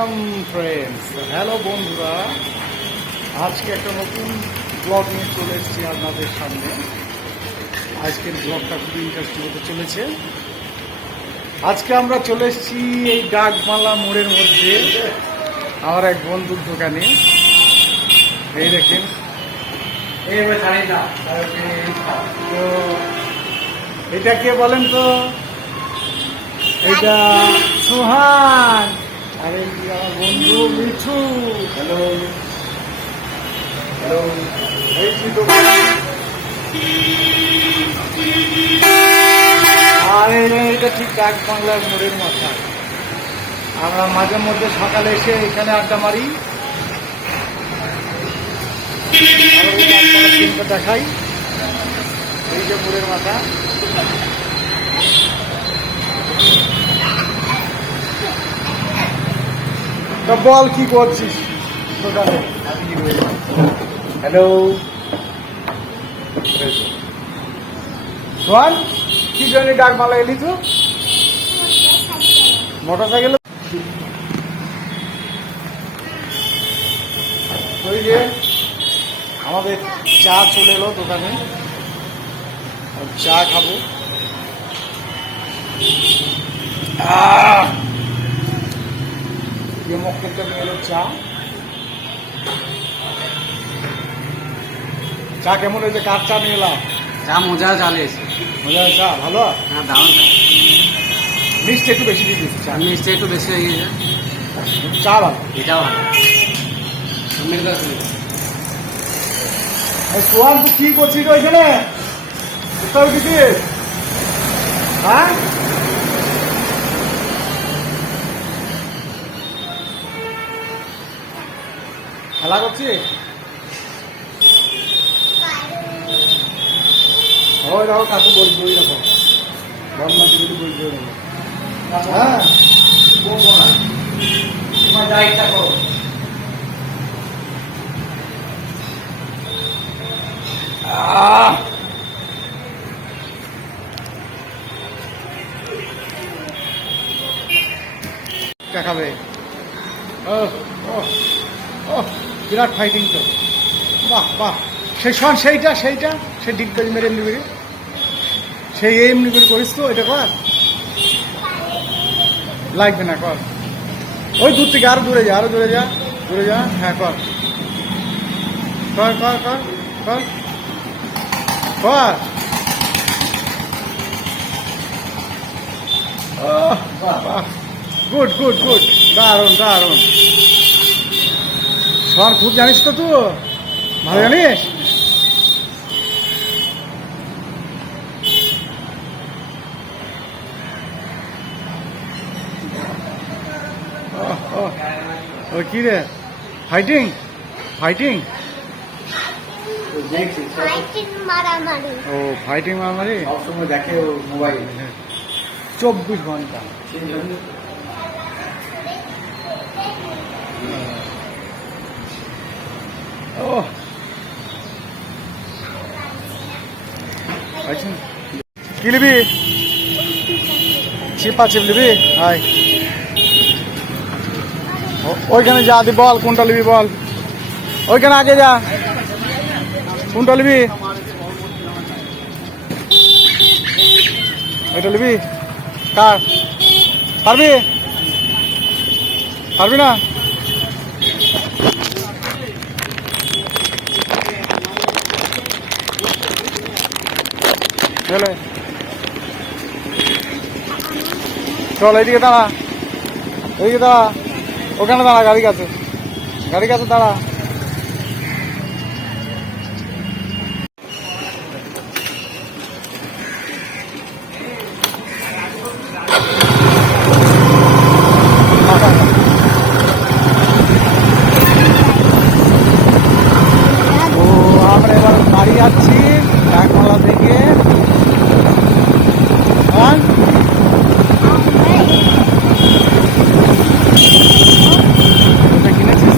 Welcome friends, hello বন্ধুরা। আজকে একটা নতুন ব্লগ নিয়ে চলে এসেছি আপনাদের সামনে। আজকের ব্লগটা খুবই ইন্টারেস্টিং হতে চলেছে। আজকে আমরা চলে এসেছি এই ডাকমালা মোড়ের মধ্যে আমার এক বন্ধুর দোকানে। এই দেখেন, তো এটা কে বলেন তো? এটা সোহান, আরে আমার বন্ধু মিঠু। হ্যালো হ্যালো, এই কি দোকান? আরে এটা ঠিক ডাক বাংলার মোড়ের মাথা। আমরা মাঝে মধ্যে সকালে এসে এখানে আড্ডা মারি, দেখাই। এই যে মোড়ের মাথা, বল কি করছিস দোকানে? হ্যালো সোহান, কি জন্য ডাকমালা এলি তো? Motor cycle. ওই যে আমাদের চা চলে এলো দোকানে, চা খাবো। মক্কেলটা নিয়ে এলো চা। চা কেমন হয়েছে? কার চা নিয়ে এলাম? চা মজা চালিয়েছে। মজা চা ভালো? হ্যাঁ, দারুণ। মিষ্টি একটু বেশি দিয়ে দিচ্ছি। চা মিষ্টি একটু বেশি হয়ে গেছে। চা ভালো, এটাও ভালো। সোহান, তুই কি করছিস ওইখানে? কোথাও দিছিস? হ্যাঁ, খেলা করছিস? ওই দেখো কাকু বই বই রাখো, বন্যা বই বই রাখো। হ্যাঁ, তোমার যা ইচ্ছা করো। খাবে। ও ও ও, বিরাট ফাইটিং তো। বাহ বাহ, সেই শোন, সেইটা সেইটা সে ডিগবাজি মেরে এমনি করে, সেই এমনি করে করিস তো। এটা কর, লাগবে না, কর। ওই দূর থেকে আরো দূরে যা, আরো দূরে যা, দূরে যা। হ্যাঁ, কর কর কর কর কর কর। গুড গুড গুড, দারুণ দারুণ। সর খুব জানিস তো তুই? ভালো জানিস? ও কি রে, ফাইটিং ফাইটিং? ও ফাইটিং মারামারি সবসময় দেখে মোবাইল 24 ঘন্টা। ও আচ্ছা, কি নিবি? চিপা চিপ নিবি? হাই, ওইখানে যা, দি বল কোনটা নিবি বল। ওইখানে আগে যা, কোনটা নিবি? ওইটা নিবি? কার? পারবি? পারবি না? চলে চল, এইদিকে দাঁড়া, এইদিকে দাঁড়া, ওখানে দাঁড়া, গাড়ি কাছে, গাড়ি কাছে দাঁড়া। ও, আমরা এবার বাড়ি যাচ্ছি ডাকমালা থেকে। হ্যাঁ, কিনেছিস?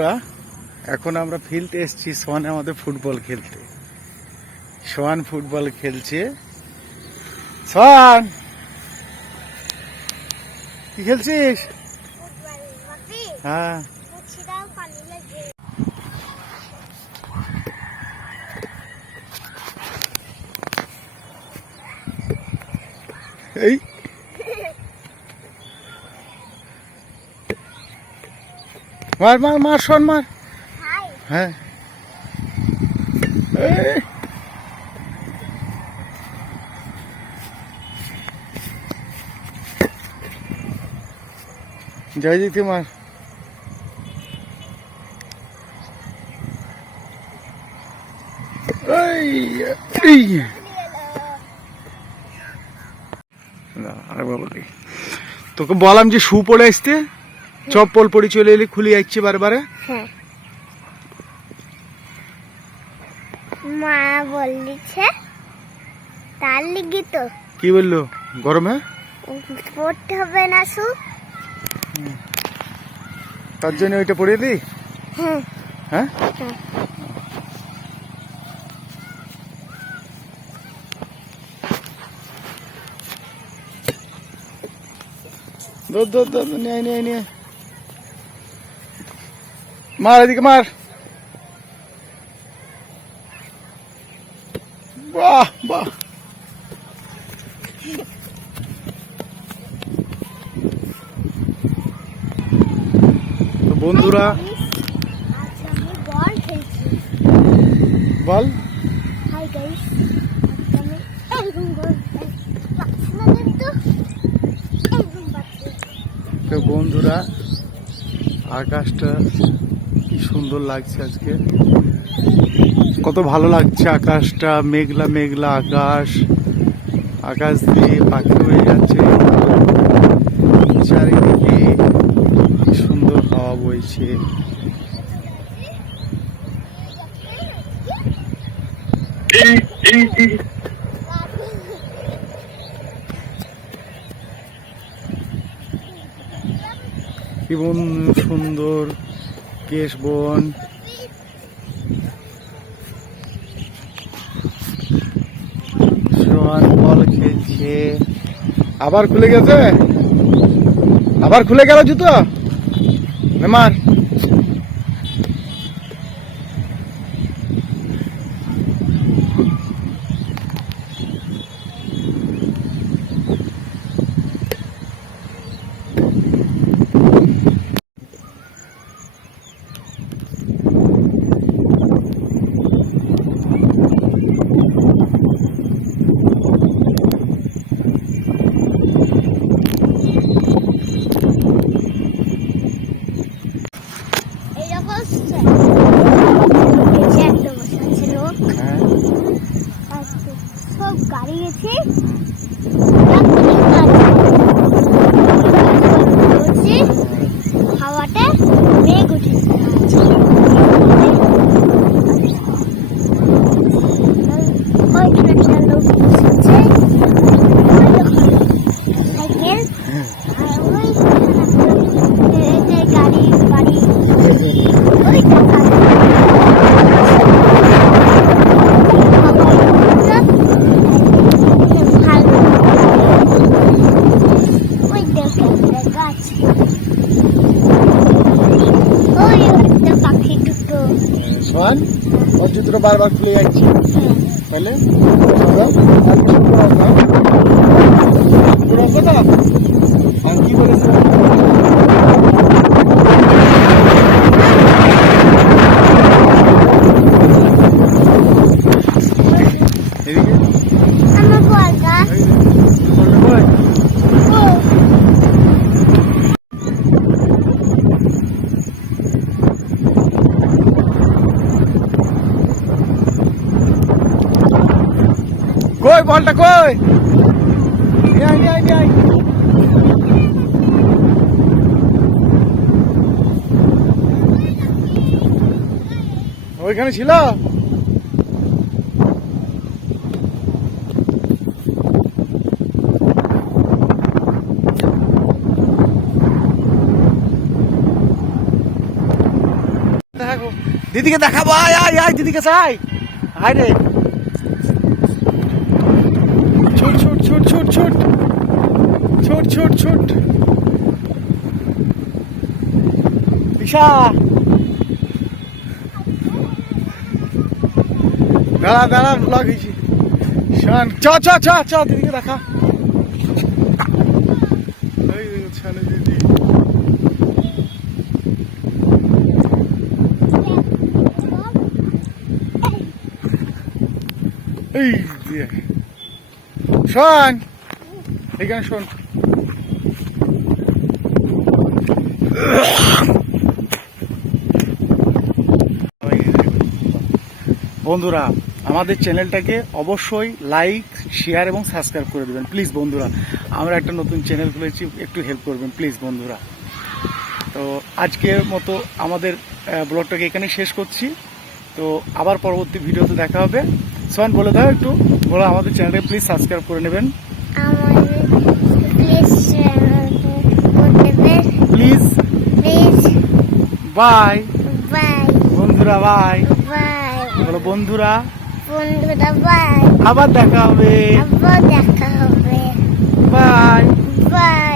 বন্ধুরা, এখন আমরা ফিল্ডে এসেছি সোহান আমাদের ফুটবল খেলতে। সোহান ফুটবল খেলছে। সোহান, কি খেলছিস? হ্যাঁ, এই মার মার মার শোন মার। হ্যাঁ, এই জয় দিতে মার। তোকে বললাম যে শু পরে আসতে, চপ্পল পরে চলে এলি, খুলে যাচ্ছে বারবারে। মা বলছে তার লিগি তো। কি বললো? গরমে পড়তে হবে না শু, তার জন্য ওইটা পরে এলি? হ্যাঁ হ্যাঁ, নিয়ে মার, এদিকে মার। বাহ বাহ, তো বন্ধুরা আজ আমি বল খেলছি। বল। হাই গাইস, আমি একদম বল পাচ্ছি না, কিন্তু একদম পাচ্ছি। তো বন্ধুরা, আকাশটা কি সুন্দর লাগছে আজকে, কত ভালো লাগছে আকাশটা। মেঘলা মেঘলা আকাশ, আকাশ দিয়ে পাখি হয়ে যাচ্ছে, চারিদিকে কি সুন্দর হাওয়া বইছে। কি সুন্দর কেশ বন, সোহান বল খেলছে। আবার খুলে গেছে, আবার খুলে গেল জুতো। মার। সব গাড়ি গেছে, হাওয়াটা মেঘ উঠেছে। ওইখানে একটা লোক বসেছে, সাইকেল, আর ওই গাড়ি বাড়ি ওইটা সোহান, ওর জুতোটা বারবার খুলে যাচ্ছে, তাহলে কি বলেছে? আমার বলটা কই, বলটা কই? নিয়ে আয়। ওইখানে ছিল। দিদিকে দেখাবো, আয় আয় আয় দিদিকে চাই, আয় রে, ছোট ছোট ছোট ছোট ছোট ছোট ছোট ছোট ঈশা, দাঁড়া দাঁড়া ব্লগ হয়েছি, শোন চ চ চ চ দিদিকে দেখা, এই ছানে দিদি, এই দিয়ে শোন, এখানে শোন, বন্ধুরা আমাদের চ্যানেলটাকে অবশ্যই লাইক, শেয়ার এবং সাবস্ক্রাইব করে দেবেন প্লিজ বন্ধুরা। আমরা একটা নতুন চ্যানেল খুলেছি, একটু হেল্প করবেন প্লিজ বন্ধুরা। তো আজকের মতো আমাদের ব্লগটাকে এখানে শেষ করছি। তো আবার পরবর্তী ভিডিওতে দেখা হবে। সোহান বলে দাও একটু, বলো আমাদের চ্যানেলটাকে প্লিজ সাবস্ক্রাইব করে নেবেন আমাদের প্লিজ করবেন, প্লিজ। প্লিজ। বাই বাই বন্ধুরা, বাই বাই বলো বন্ধুরা, বন্ধুরা, বাই। আবার দেখা হবে, আবার দেখা হবে। বাই। বাই।